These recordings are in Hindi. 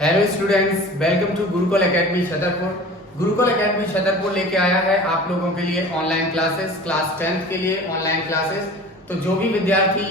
Hello students, welcome to Gurukul academy Chhatarpur. Gurukul academy Chhatarpur लेके आया है आप लोगों के लिए ऑनलाइन क्लासेस, क्लास 10th के लिए ऑनलाइन क्लासेस। तो जो भी विद्यार्थी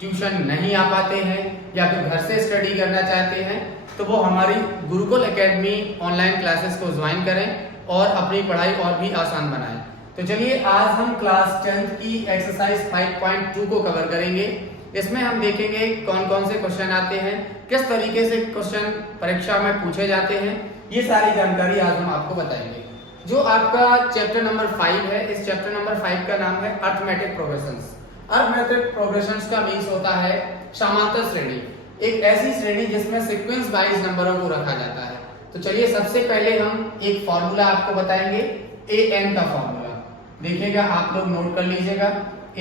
ट्यूशन नहीं आ पाते हैं या फिर घर से स्टडी करना चाहते हैं तो वो हमारी गुरुकुल एकेडमी ऑनलाइन क्लासेस को ज्वाइन करें और अपनी पढ़ाई और भी आसान बनाएं। तो चलिए आज हम क्लास 10th की एक्सरसाइज 5.2 को कवर करेंगे। इसमें हम देखेंगे कौन कौन से क्वेश्चन आते हैं, किस तरीके से क्वेश्चन परीक्षा में पूछे जाते हैं, ये सारी जानकारी आज हम आपको बताएंगे। जो आपका चैप्टर नंबर 5 है, इस चैप्टर नंबर 5 का नाम है अरिथमेटिक प्रोग्रेशंस। अरिथमेटिक प्रोग्रेशंस का मीन्स होता है समांतर श्रेणी, एक ऐसी श्रेणी जिसमें सीक्वेंस वाइज नंबरों को रखा जाता है। तो चलिए सबसे पहले हम एक फॉर्मूला आपको बताएंगे, an का फॉर्मूला। देखिएगा, आप लोग नोट कर लीजिएगा।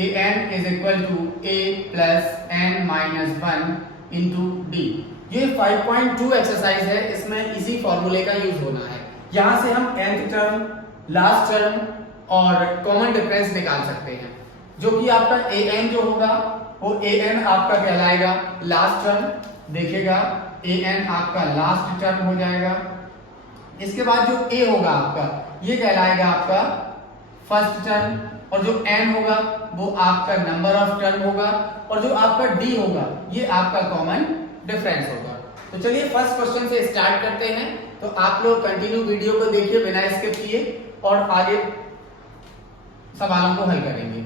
an is equal to a plus n minus 1 into d। ये 5.2 एक्सरसाइज है, इसमें इसी फॉर्मूले का यूज होना है। यहां से हम nth टर्म, लास्ट टर्म और कॉमन डिफरेंस निकाल सकते हैं। जो कि आपका an जो होगा वो an आपका कहलाएगा लास्ट टर्म। देखिएगा, an आपका लास्ट टर्म हो जाएगा। इसके बाद जो a होगा आपका, ये कहलाएगा आपका फर्स्ट टर्म, और जो n होगा वो आपका नंबर ऑफ टर्म होगा, और जो आपका d होगा ये आपका कॉमन डिफरेंस होगा। तो चलिए फर्स्ट क्वेश्चन से स्टार्ट करते हैं। तो आप लोग कंटिन्यू वीडियो को देखिए बिना स्किप किए और आगे सवालों को हल करेंगे।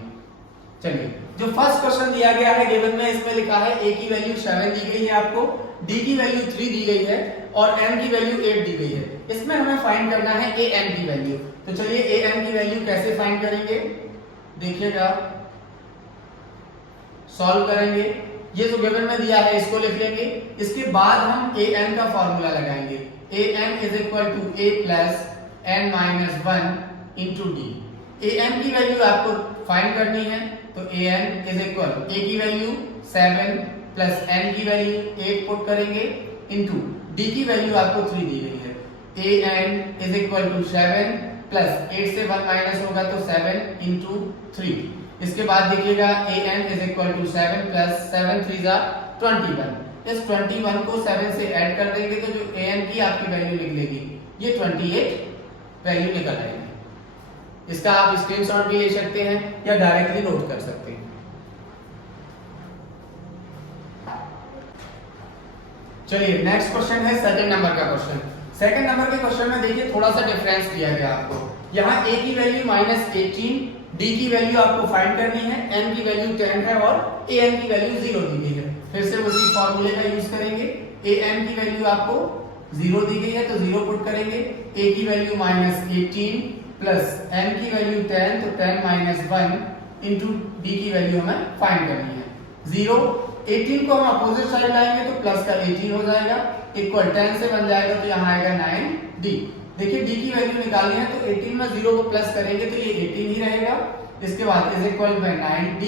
चलिए, जो फर्स्ट क्वेश्चन दिया गया है गिवन में, इसमें लिखा है a की वैल्यू 7 दी गई है आपको, d की वैल्यू 3 दी गई है और n की वैल्यू 8 दी गई है। इसमें हमें फाइंड करना है an की वैल्यू। तो चलिए an की वैल्यू कैसे फाइंड करेंगे, देखिएगा, सॉल्व करेंगे। ये जो गिवन में दिया है इसको लिख लेंगे। इसके बाद हम an का फॉर्मूला लगाएंगे। an is equal to a plus n minus 1 into d। an की वैल्यू आपको फाइंड करनी है। तो an is equal, a की वैल्यू 7 प्लस n की वैल्यू 8 पुट करेंगे इनटू d की वैल्यू आपको 3 दी गई है। an is equal to 7 plus 8 से 1 माइनस होगा तो 7 इंटू 3। इसके बाद देखिएगा an is equal to 7 plus 7 3 जा 21। इस 21 को 7 से ऐड कर देंगे तो जो an की आपकी वैल्यू निकलेगी ये 28 वैल्यू निकल आएगी। इसका आप स्क्रीनशॉट भी ले सकते हैं या डायरेक्टली नोट कर सकते हैं। चलिए नेक्स्ट क्वेश्चन है सेकंड नंबर का क्वेश्चन। सेकंड नंबर के क्वेश्चन में देखिए थोड़ा सा डिफरेंस दिया गया आपको। यहाँ a की वैल्यू -18, d की वैल्यू आपको फाइंड करनी है, n की वैल्यू 10 है और an की वैल्यू 0 दी गई है। फिर से उसी फॉर्मूले का यूज करेंगे। an की वैल्यू आपको 0 दी गई है तो 0 पुट करेंगे। a की वैल्यू -18 प्लस n की वैल्यू 10 तो 10 1 इंटू d की वैल्यू हमें फाइंड करनी है। 0 18 को हम अपोजिट साइड लाएंगे तो प्लस का 18 हो जाएगा, इक्वल 10 से बन जाएगा तो यहाँ आएगा 9d। देखिए d की वैल्यू निकालनी है तो 18 में 0 को प्लस करेंगे तो ये 18 ही रहेगा। इसके बाद इज इक्वल बाय 9d।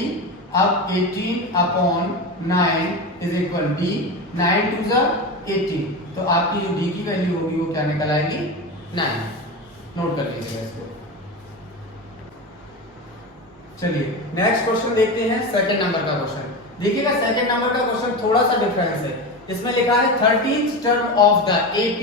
अब 18 अपॉन 9 इज इक्वल d, 9 2 जा 18। तो आपकी जो d की वैल्यू होगी वो क्या निकल आएगी 9। नोट कर लीजिएगा इसको। चलिए नेक्स्ट क्वेश्चन देखते हैं, सेकंड नंबर का क्वेश्चन। देखिएगा सेकंड नंबर का क्वेश्चन थोड़ा सा डिफरेंस है। इसमें लिखा है 13th term of the AP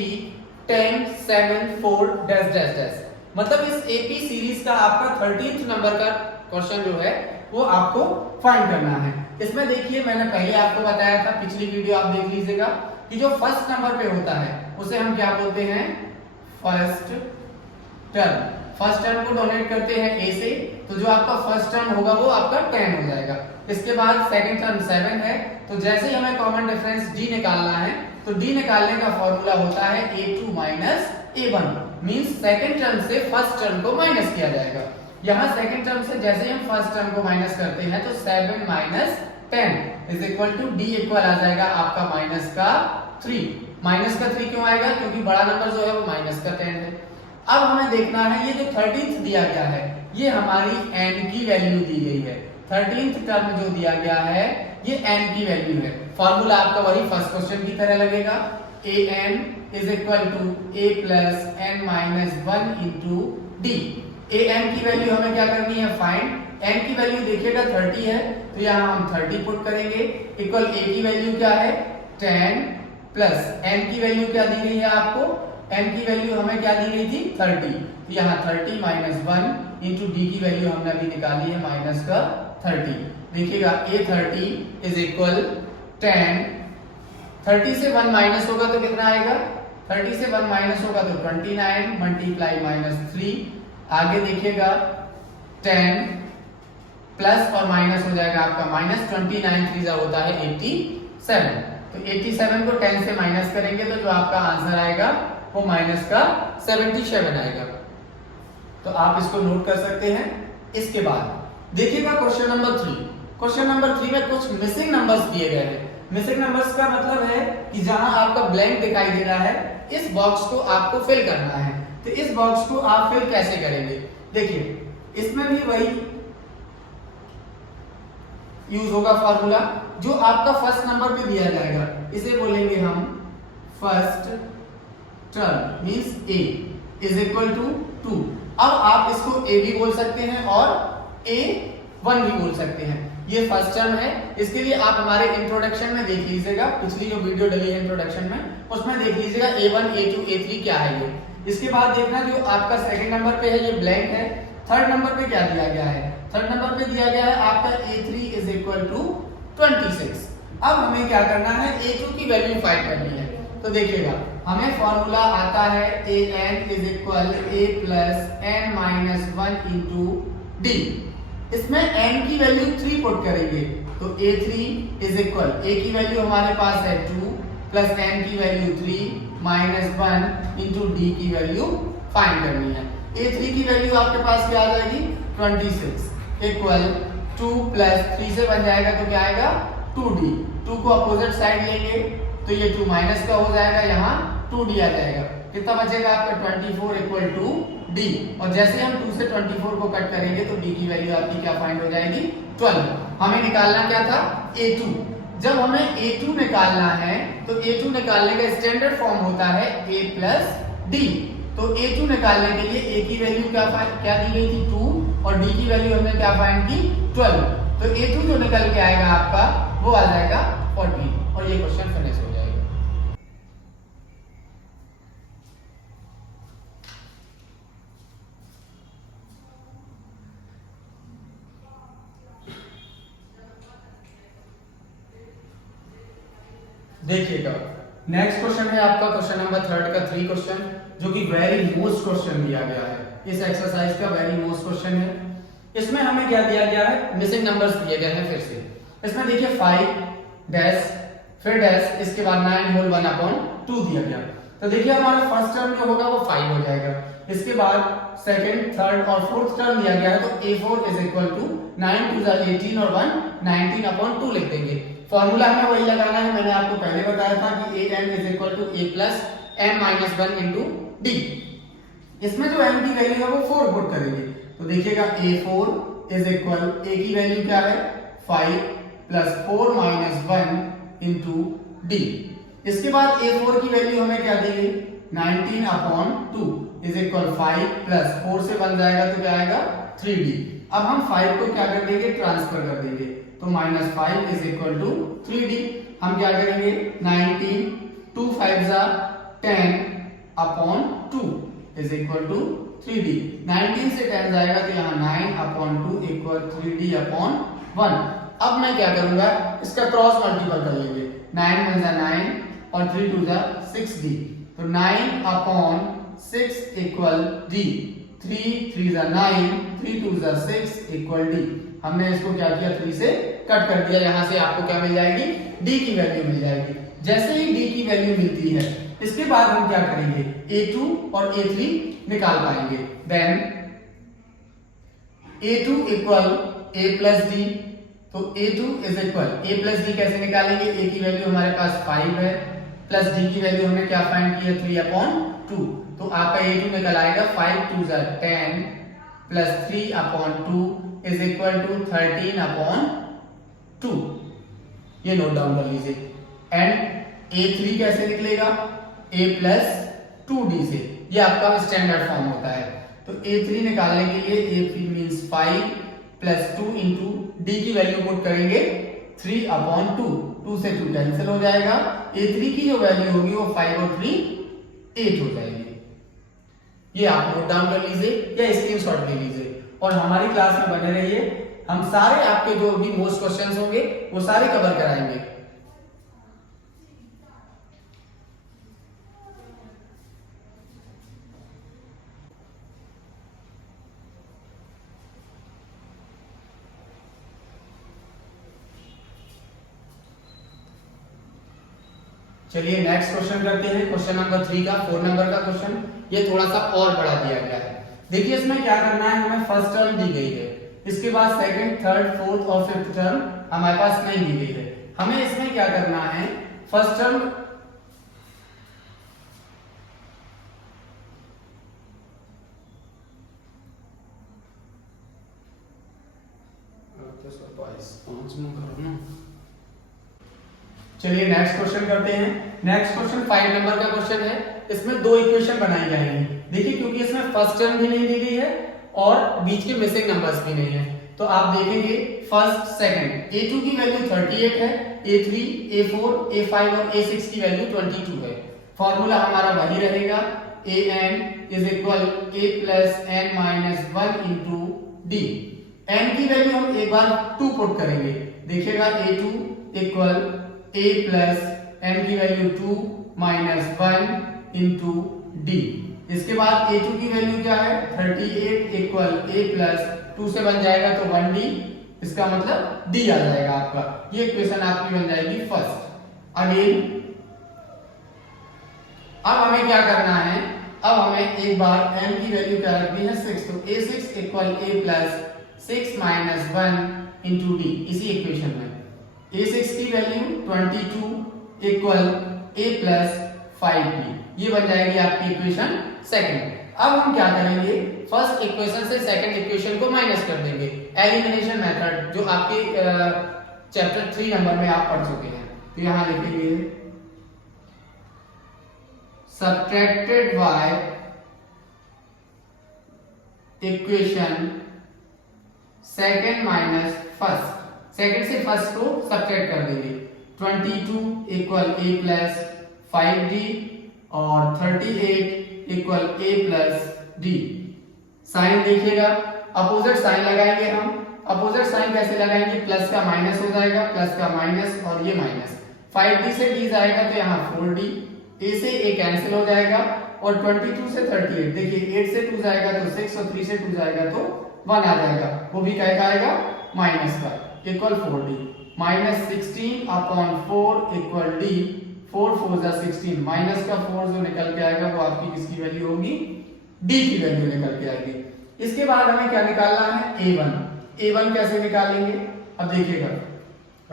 10 7 4 dash dash dash. मतलब इस AP सीरीज का आपका 13th नंबर का क्वेश्चन जो है वो आपको फाइंड करना है। इसमें देखिए मैंने पहले आपको बताया था, पिछली वीडियो आप देख लीजिएगा, कि जो फर्स्ट नंबर पे होता है उसे हम क्या बोलते हैं, फर्स्ट टर्म। फर्स्ट टर्म को डोनेट करते हैं a से, तो जो आपका फर्स्ट टर्म होगा वो आपका 10 हो जाएगा। इसके बाद सेकंड टर्म 7 है, तो जैसे ही हमें कॉमन डिफरेंस d निकालना है तो d निकालने का फॉर्मूला होता है a2 minus a1। Means second term से फर्स्ट टर्म को माइनस किया जाएगा। यहाँ सेकंड टर्म से जैसे ही हम फर्स्ट टर्म को माइनस करते हैं तो 7 minus 10 is equal to d equal आ जाएगा आपका माइनस का 3। माइनस का 3 क्यों आएगा, क्योंकि बड़ा नंबर जो है वो माइनस का 10 है। अब हमें देखना है ये जो 13th दिया गया है ये हमारी n की वैल्यू दी गई है। 13th टर्म जो दिया गया है ये n की वैल्यू है। फॉर्मूला आपका वही फर्स्ट क्वेश्चन की तरह लगेगा। an is equal to a plus n minus 1 into d। an की वैल्यू हमें क्या करनी है, फाइंड। n की वैल्यू देखिएगा 30 है तो यहाँ हम 30 पुट करेंगे, इक्वल a की वैल्यू क्या है 10 प्लस n की वैल्यू क्या दी गई है आपको, n की वैल्यू हमें क्या दी गई थी 30, तो यहाँ 30 माइनस 1 इंटू डी की वैल्यू हमने अभी निकाली है माइनस का 30। देखिएगा A30 इज इक्वल 10, 30 से 1 माइनस होगा तो कितना आएगा, 30 से 1 माइनस होगा तो 29 मल्टीप्लाई माइनस 3, आगे देखिएगा 10 प्लस और माइनस हो जाएगा आपका माइनस 29 3 होता है 87, तो 87 को 10 से माइनस करेंगे तो जो आपका आंसर आएगा वो माइनस का 77 आएगा। तो आप इसको नोट कर सकते हैं। इसके बाद देखिएगा क्वेश्चन नंबर 3। क्वेश्चन नंबर 3 में कुछ मिसिंग नंबर्स दिए गए हैं। मिसिंग नंबर्स का मतलब है कि जहां आपका ब्लैंक दिखाई दे रहा है इस बॉक्स को आपको फिल करना है। तो इस बॉक्स को आप फिल कैसे करेंगे, देखिए इसमें भी वही यूज होगा फॉर्मूला जो आपका फर्स्ट नंबर पे दिया जाएगा, इसे बोलेंगे हम first term means a is equal to 2। अब आप इसको a भी बोल सकते हैं और a1 भी बोल सकते हैं। ये फर्स्ट टर्म है, इसके लिए आप हमारे इंट्रोडक्शन में देख लीजिएगा, पिछली जो वीडियो डली है इंट्रोडक्शन में उसमें देख लीजिएगा a1 a2 a3 क्या है ये। इसके बाद देखना जो आपका सेकंड नंबर पे है ये ब्लैंक है। थर्ड नंबर पे क्या दिया गया है, थर्ड नंबर पे दिया गया है आपका a3 इज इक्वल टू 26। अब हमें क्या करना है, a2 की वैल्यू फाइंड करनी है। तो देखिएगा हमें फॉर्मूला आता है an is equal a plus n minus 1 into d. इसमें n की वैल्यू 3 पुट करेंगे तो a3 इज इक्वल a की वैल्यू हमारे पास है 2 प्लस n की वैल्यू 3 माइनस 1 इंटू डी की वैल्यू फाइंड करनी है। a3 की वैल्यू आपके पास क्या आ जाएगी 26 इक्वल 2 प्लस 3 से बन जाएगा तो क्या आएगा 2d। 2 को अपोजिट साइड लेंगे तो ये 2 माइनस का हो जाएगा, यहाँ 2d आ जाएगा। कितना बचेगा आपका 24 इक्वल टू d, और जैसे हम 2 से 24 को कट करेंगे तो d की वैल्यू आपकी क्या फाइंड हो जाएगी 12। हमें निकालना क्या था a2। जब हमें a2 निकालना है तो a2 निकालने का स्टैंडर्ड फॉर्म होता है a प्लस d। तो a2 निकालने के लिए a की वैल्यू क्या दी गई थी 2 और d की वैल्यू हमने क्या फाइंड की 12। तो a2 जो निकल के आएगा आपका वो आ जाएगा 14 और ये क्वेश्चन फिनिश हो जाएगा। देखिएगा नेक्स्ट क्वेश्चन है आपका क्वेश्चन नंबर 3 का 3 क्वेश्चन जो कि वेरी मोस्ट क्वेश्चन दिया गया है। इस एक्सरसाइज का वेरी मोस्ट क्वेश्चन है। इसमें हमें क्या दिया गया है, मिसिंग नंबर्स दिए गए हैं। फिर से इसमें देखिए 5 डैश फिर डैश इसके बाद 9 होल 1 अपॉन 2 दिया गया। तो देखिए हमारा फर्स्ट टर्म जो होगा वो 5 हो जाएगा। इसके बाद सेकंड थर्ड और फोर्थ टर्म दिया गया है तो a4 इज इक्वल टू 9 2 18 और 1 19 अपॉन 2 लिख देंगे। फॉर्मूला हमें वही लगाना है, मैंने आपको पहले बताया था कि an is equal to a plus n minus 1 into d. इसमें जो n की वैल्यू है वो 4 पुट करेंगे तो देखिएगा a4 इज इक्वल a की वैल्यू क्या है 5 प्लस 4 माइनस 1 इंटू डी। इसके बाद a4 की वैल्यू हमें क्या दी गई 19 अपॉन 2 इज इक्वल 5 प्लस 4 से बन जाएगा तो क्या आएगा 3d। अब हम 5 को क्या कर देंगे ट्रांसफर कर देंगे तो minus 5 is equal to 3d। हम क्या करेंगे 19 2 5 10 upon 2 is equal to 3d। 19 से 10 जाएगा तो यहाँ 9 अपॉन 2 इक्वल 3d अपॉन 1। अब मैं क्या करूंगा इसका क्रॉस मल्टीपल कर लेंगे 9 1 9 और 3 2 6d तो 9 upon 6 equal d। 3 3 9 3 2 6 equal d। हमने इसको क्या किया 3 से कट कर दिया, यहां से आपको क्या मिल जाएगी d की वैल्यू मिल जाएगी। जैसे ही d की वैल्यू मिलती है इसके बाद हम क्या करेंगे a2 और a3 निकाल पाएंगे। Then a2 equal a plus d तो a2 is equal a plus d कैसे निकालेंगे, a की वैल्यू हमारे पास 5 है प्लस d की वैल्यू हमने क्या फाइंड की है 3 अपॉन 2 तो आपका a2 निकल आएगा 5 2 10 plus 3 upon 2 is equal to 13 upon 2। ये नोट डाउन कर लीजिए। एंड a3 कैसे निकलेगा a प्लस 2d से, ये आपका स्टैंडर्ड फॉर्म होता है। तो a3 निकालने के लिए a3 means 5 plus 2 into D की वैल्यू पुट करेंगे 3 अपॉन 2 2 से 2 कैंसिल हो जाएगा A3 की जो वैल्यू होगी वो 5 और 3 8 हो जाएगी। ये आप नोट डाउन कर लीजिए या स्क्रीनशॉट ले लीजिए और हमारी क्लास में बने रहिए। हम सारे आपके जो भी मोस्ट क्वेश्चंस होंगे वो सारे कवर कराएंगे। चलिए नेक्स्ट क्वेश्चन करते हैं। क्वेश्चन नंबर 3 का 4 नंबर का क्वेश्चन, ये थोड़ा सा और बड़ा दिया गया है। देखिए इसमें क्या करना है, हमें फर्स्ट टर्म दी गई है, इसके बाद सेकंड, थर्ड, फोर्थ और फिफ्थ टर्म हमारे पास नहीं दी गई है। हमें इसमें क्या करना है, फर्स्ट टर्म चलिए नेक्स्ट क्वेश्चन करते हैं। नेक्स्ट क्वेश्चन 5 नंबर का क्वेश्चन है। इसमें दो इक्वेशन बनाई जाएंगी। देखिए क्योंकि इसमें फर्स्ट टर्म भी नहीं दी गई है और बीच के मिसिंग नंबर्स भी नहीं है, तो आप देखेंगे फर्स्ट सेकंड A2 की वैल्यू 38 है, A3, A4, A5 और A6 की वैल्यू 22 है। फॉर्मूला हमारा वही रहेगा, an is equal a plus n minus 1 into d। n की वैल्यू हम एक बार 2 पुट करेंगे, देखिएगा A2 equal a plus n की वैल्यू 2 माइनस 1 इंटू डी। इसके बाद A2 की वैल्यू क्या है, 38 इक्वल a प्लस 2 से बन जाएगा तो 1d, इसका मतलब d आ जाएगा आपका। ये इक्वेशन आपकी बन जाएगी फर्स्ट। अगेन अब हमें क्या करना है, अब हमें एक बार n की वैल्यू क्या रखनी है 6, तो a6 equal a plus 6 minus 1 into D. इसी इक्वेशन में a6 की value 22 equal a plus 5b, ये बन जाएगी आपकी इक्वेशन सेकंड। अब हम क्या करेंगे, फर्स्ट इक्वेशन से सेकंड इक्वेशन को माइनस कर देंगे, एलिमिनेशन मेथड जो आपके चैप्टर 3 नंबर में आप पढ़ चुके हैं। तो यहां लिखेंगे subtracted by equation second minus first, second से फर्स्ट को सब्ट्रैक्ट कर देंगे। 22 इक्वल a प्लस 5d और 38 equal a plus d। Sign देखिएगा, अपोजिट साइन लगाएंगे हम। अपोजिट साइन कैसे लगाएंगे, प्लस का माइनस हो जाएगा, प्लस का माइनस और ये माइनस। 5d से d जाएगा तो यहाँ 4d, a से a कैंसिल हो जाएगा और 22 से 38, देखिए 8 से 2 जाएगा तो 6 और 3 से 2 जाएगा तो 1 आ जाएगा, वो भी क्या आएगा माइनस का, equal 4d। Minus 16 upon 4 equal d, 4 4 जा 16, माइनस का 4 जो निकल के आएगा वो आपकी किसकी वैल्यू होगी, d की वैल्यू निकल के आएगी। इसके बाद हमें क्या निकालना है, a1। a1 कैसे निकालेंगे, अब देखिएगा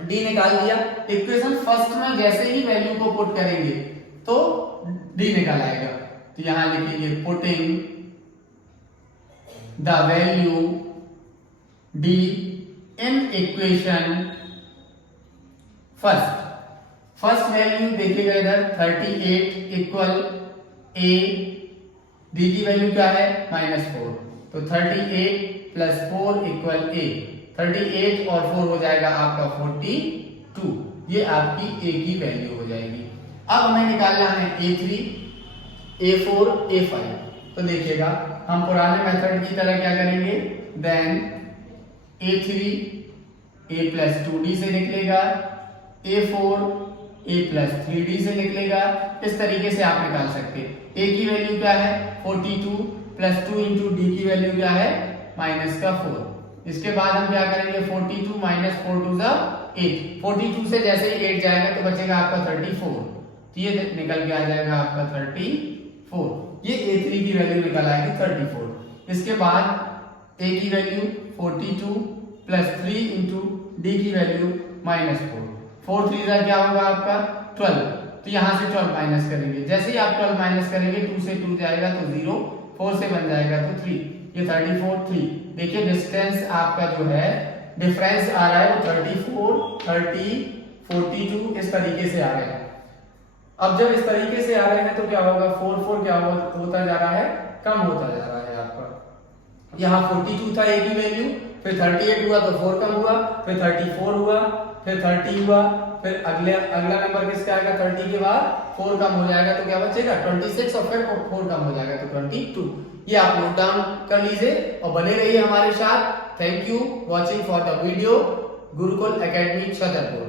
d निकाल दिया, इक्वेशन फर्स्ट में जैसे ही वैल्यू को पुट करेंगे तो d निकल आएगा। तो यहां लिखेंगे putting the value d in equation first. First value देखिएगा इधर 38 इक्वल a, d की वैल्यू क्या है -4, तो 38 प्लस 4 इक्वल a, 38 और 4 हो जाएगा आपका 42, ये आपकी a की वैल्यू हो जाएगी। अब हमें निकालना है a3, a4, a5। तो देखिएगा हम पुराने मेथड की तरह क्या करेंगे, then a3 a plus 2d से निकलेगा, a4 a प्लस 3d से निकलेगा। इस तरीके से आप निकाल सकते हैं। a की वैल्यू क्या है 42 प्लस 2 इंटू डी की वैल्यू क्या है माइनस का 4। इसके बाद हम क्या करेंगे, 42 माइनस 4 टू द 8, 42 से जैसे ही 8 जाएगा तो बचेगा आपका 34, तो ये निकल के आ जाएगा आपका 34, ये a3 की वैल्यू निकल आएगी 34। इसके बाद a की वैल्यू 42 प्लस 3 इंटू डी की वैल्यू -4, 4 3 जा क्या होगा आपका 12, तो यहां से 12 माइनस करेंगे। जैसे ही आप 12 माइनस करेंगे 2 से 2 जाएगा तो 0, 4 से बन जाएगा तो 3, ये 34 3। देखिए डिस्टेंस आपका जो है डिफरेंस आ रहा है वो 34 30 42 इस तरीके से आ रहा है। अब जब इस तरीके से आ रहे हैं तो क्या होगा, 4 4 क्या होता जा रहा है, कम होता जा रहा है आपका। यहाँ 42 था a की वैल्यू, फिर 38 हुआ तो 4 कम हुआ, फिर 34 हुआ, फिर 30 हुआ, फिर अगला नंबर किसका आएगा 30 के बाद 4 कम हो जाएगा तो क्या बचेगा 26 और फिर 4 कम हो जाएगा तो 22। ये आप नोट डाउन कर लीजिए और बने रहिए हमारे साथ। Thank you watching for the video Gurukul academy Chhatarpur.